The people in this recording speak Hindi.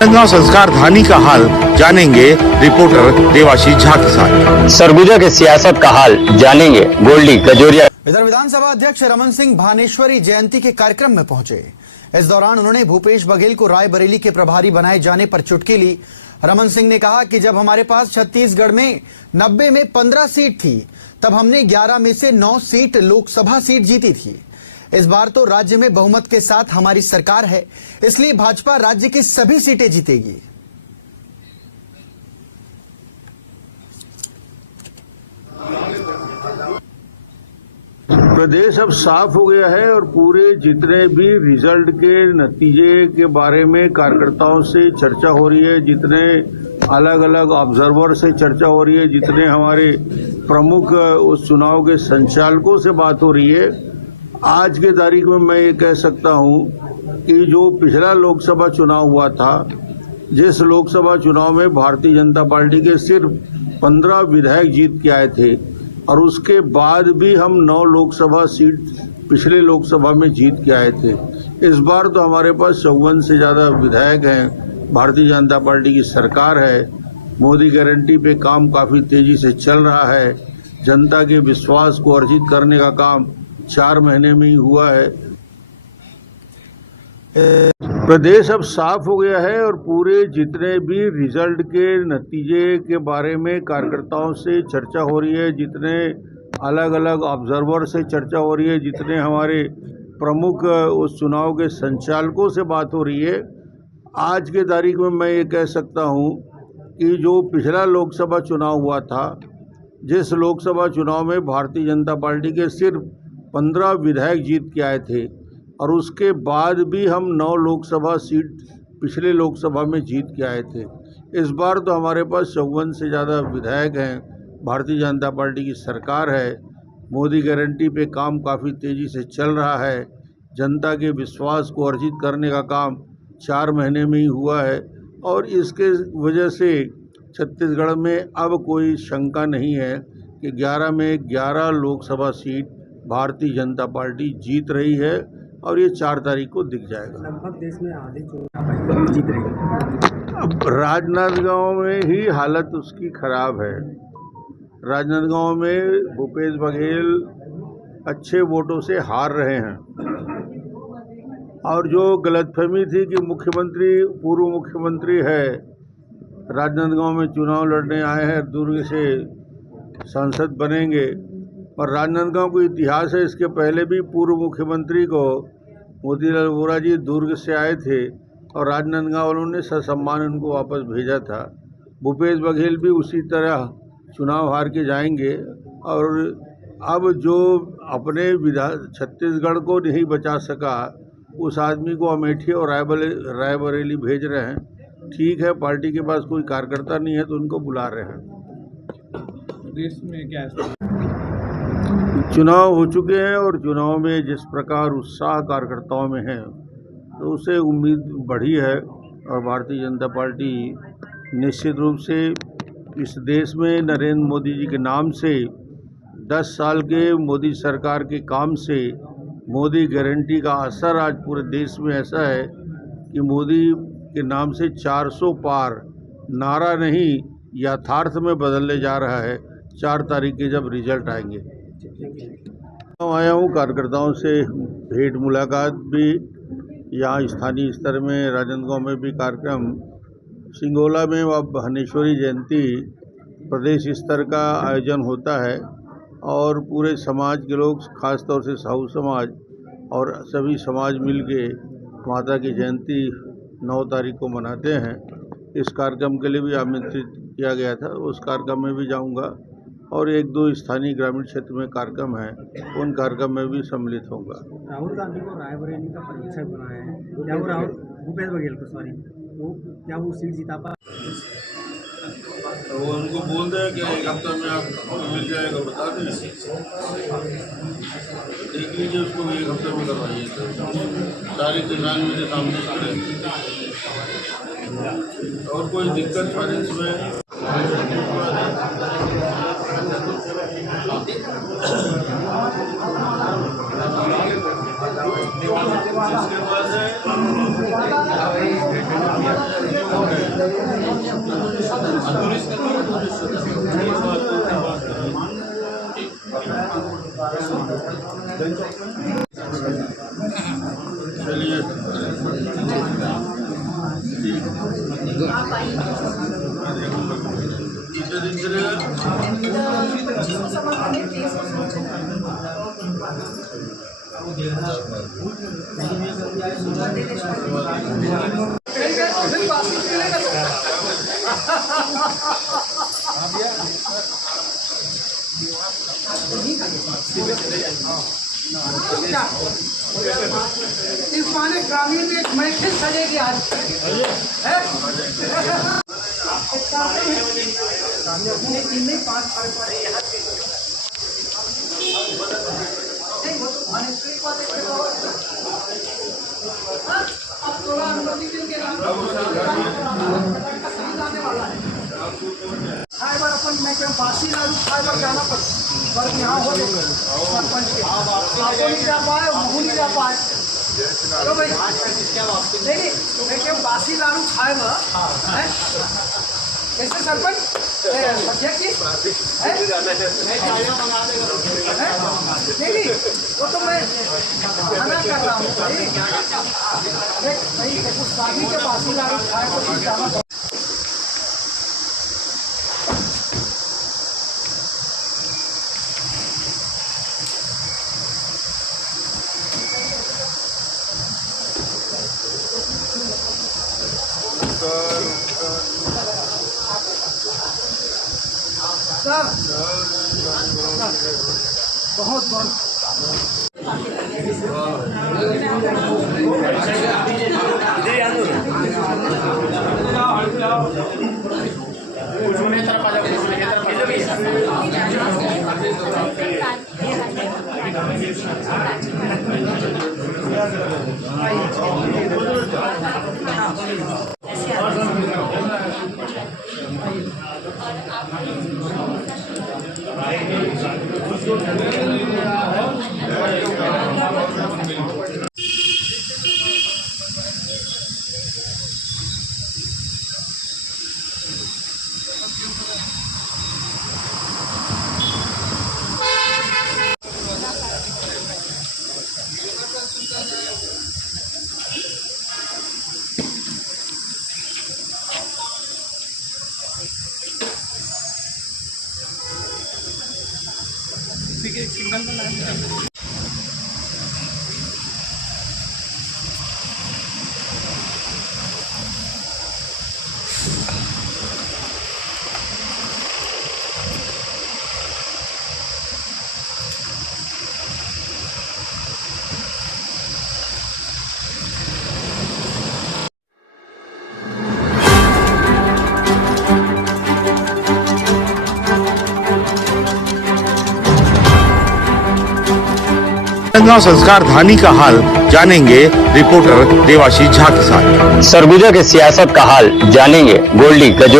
राजनांदगांव संस्कार धानी का हाल जानेंगे रिपोर्टर देवाशीष झा के साथ। सरगुजा के सियासत का हाल जानेंगे गोल्डी गजोरिया। इधर विधानसभा अध्यक्ष रमन सिंह भानेश्वरी जयंती के कार्यक्रम में पहुंचे। इस दौरान उन्होंने भूपेश बघेल को रायबरेली के प्रभारी बनाए जाने पर चुटकी ली। रमन सिंह ने कहा कि जब हमारे पास छत्तीसगढ़ में 90 में 15 सीट थी, तब हमने 11 में से 9 सीट लोकसभा सीट जीती थी। इस बार तो राज्य में बहुमत के साथ हमारी सरकार है, इसलिए भाजपा राज्य की सभी सीटें जीतेगी। प्रदेश अब साफ हो गया है और पूरे जितने भी रिजल्ट के नतीजे के बारे में कार्यकर्ताओं से चर्चा हो रही है, जितने अलग अलग ऑब्जर्वर से चर्चा हो रही है, जितने हमारे प्रमुख उस चुनाव के संचालकों से बात हो रही है, आज के तारीख में मैं ये कह सकता हूँ कि जो पिछला लोकसभा चुनाव हुआ था, जिस लोकसभा चुनाव में भारतीय जनता पार्टी के सिर्फ 15 विधायक जीत के आए थे और उसके बाद भी हम 9 लोकसभा सीट पिछले लोकसभा में जीत के आए थे। इस बार तो हमारे पास 54 से ज़्यादा विधायक हैं। भारतीय जनता पार्टी की सरकार है। मोदी गारंटी पे काम काफ़ी तेज़ी से चल रहा है। जनता के विश्वास को अर्जित करने का काम 4 महीने में ही हुआ है। प्रदेश अब साफ हो गया है और पूरे जितने भी रिजल्ट के नतीजे के बारे में कार्यकर्ताओं से चर्चा हो रही है, जितने अलग अलग ऑब्जर्वर से चर्चा हो रही है, जितने हमारे प्रमुख उस चुनाव के संचालकों से बात हो रही है, आज के तारीख में मैं ये कह सकता हूँ कि जो पिछला लोकसभा चुनाव हुआ था, जिस लोकसभा चुनाव में भारतीय जनता पार्टी के सिर्फ 15 विधायक जीत के आए थे और उसके बाद भी हम 9 लोकसभा सीट पिछले लोकसभा में जीत के आए थे। इस बार तो हमारे पास 54 से ज़्यादा विधायक हैं। भारतीय जनता पार्टी की सरकार है। मोदी गारंटी पे काम काफ़ी तेज़ी से चल रहा है। जनता के विश्वास को अर्जित करने का काम 4 महीने में ही हुआ है और इसके वजह से छत्तीसगढ़ में अब कोई शंका नहीं है कि 11 में 11 लोकसभा सीट भारतीय जनता पार्टी जीत रही है और ये 4 तारीख को दिख जाएगा। लगभग देश में आधी चुनाव जीत रही। अब राजनांदगांव में ही हालत उसकी खराब है। राजनांदगांव में भूपेश बघेल अच्छे वोटों से हार रहे हैं और जो गलतफहमी थी कि मुख्यमंत्री पूर्व मुख्यमंत्री है, राजनांदगांव में चुनाव लड़ने आए हैं, दुर्ग से सांसद बनेंगे, और राजनांदगांव को इतिहास है, इसके पहले भी पूर्व मुख्यमंत्री को मोतीलाल वोरा जी दुर्ग से आए थे और राजनांदगांव वालों ने ससम्मान उनको वापस भेजा था। भूपेश बघेल भी उसी तरह चुनाव हार के जाएंगे और अब जो अपने छत्तीसगढ़ को नहीं बचा सका, उस आदमी को अमेठी और रायबरेली भेज रहे हैं। ठीक है, पार्टी के पास कोई कार्यकर्ता नहीं है तो उनको बुला रहे हैं। देश में क्या है? चुनाव हो चुके हैं और चुनाव में जिस प्रकार उत्साह कार्यकर्ताओं में है तो उससे उम्मीद बढ़ी है और भारतीय जनता पार्टी निश्चित रूप से इस देश में नरेंद्र मोदी जी के नाम से 10 साल के मोदी सरकार के काम से मोदी गारंटी का असर आज पूरे देश में ऐसा है कि मोदी के नाम से 400 पार नारा नहीं यथार्थ में बदलने जा रहा है 4 तारीख के जब रिजल्ट आएंगे। आया हूँ कार्यकर्ताओं से भेंट मुलाकात भी, यहाँ स्थानीय स्तर में राजनांदगांव में भी कार्यक्रम, सिंगोला में भानेश्वरी जयंती प्रदेश स्तर का आयोजन होता है और पूरे समाज के लोग, खासतौर से साहू समाज और सभी समाज मिलके माता की जयंती 9 तारीख को मनाते हैं। इस कार्यक्रम के लिए भी आमंत्रित किया गया था, उस कार्यक्रम में भी जाऊंगा और 1-2 स्थानीय ग्रामीण क्षेत्र में कार्यक्रम है, उन कार्यक्रम में भी सम्मिलित होगा। राहुल गांधी को रायबरेली का पर्यवेक्षक बनाया है, क्या वो भूपेश बघेल को वो क्या वो सीट जीता पा? तो वो उनको बोल दें कि 1 हफ्ते में आपको मिल जाएगा, बता दें, देख लीजिए, उसको 1 हफ्ते में करवाइए, सारे किसान मेरे सामने खड़े। और कोई दिक्कत फाइनेंस में जिसके पास है चलिए तीसरे दिन चलेगा। इस माने ग्रामीण में एक महफिल सजेगी आज है? नहीं, 5 साढ़े 5 नहीं, वो तो भानेश्वरी को देखते हो। हाँ, अब थोड़ा अनुमति मिल गया आने वाला है। फाइबर अपन मैं क्या बासी लालू फाइबर जाना पड़ता पर यहाँ हो जाएगा सरपंच के आपको नहीं जा पाए महू नहीं जा पाए। चलो भाई नहीं मैं क्या बासी लालू फाइबर है कैसे सरपंच अध्यक्ष जी नहीं वो तो मैं मना कर रहा हूँ भाई कुछ शादी के बासी लालू फाइबर को जाना सर बहुत बहुत सिग्नल पर गंगा संस्कार धानी का हाल जानेंगे रिपोर्टर देवाशीष झा के साथ। सरगुजा के सियासत का हाल जानेंगे गोल्डी कजोरी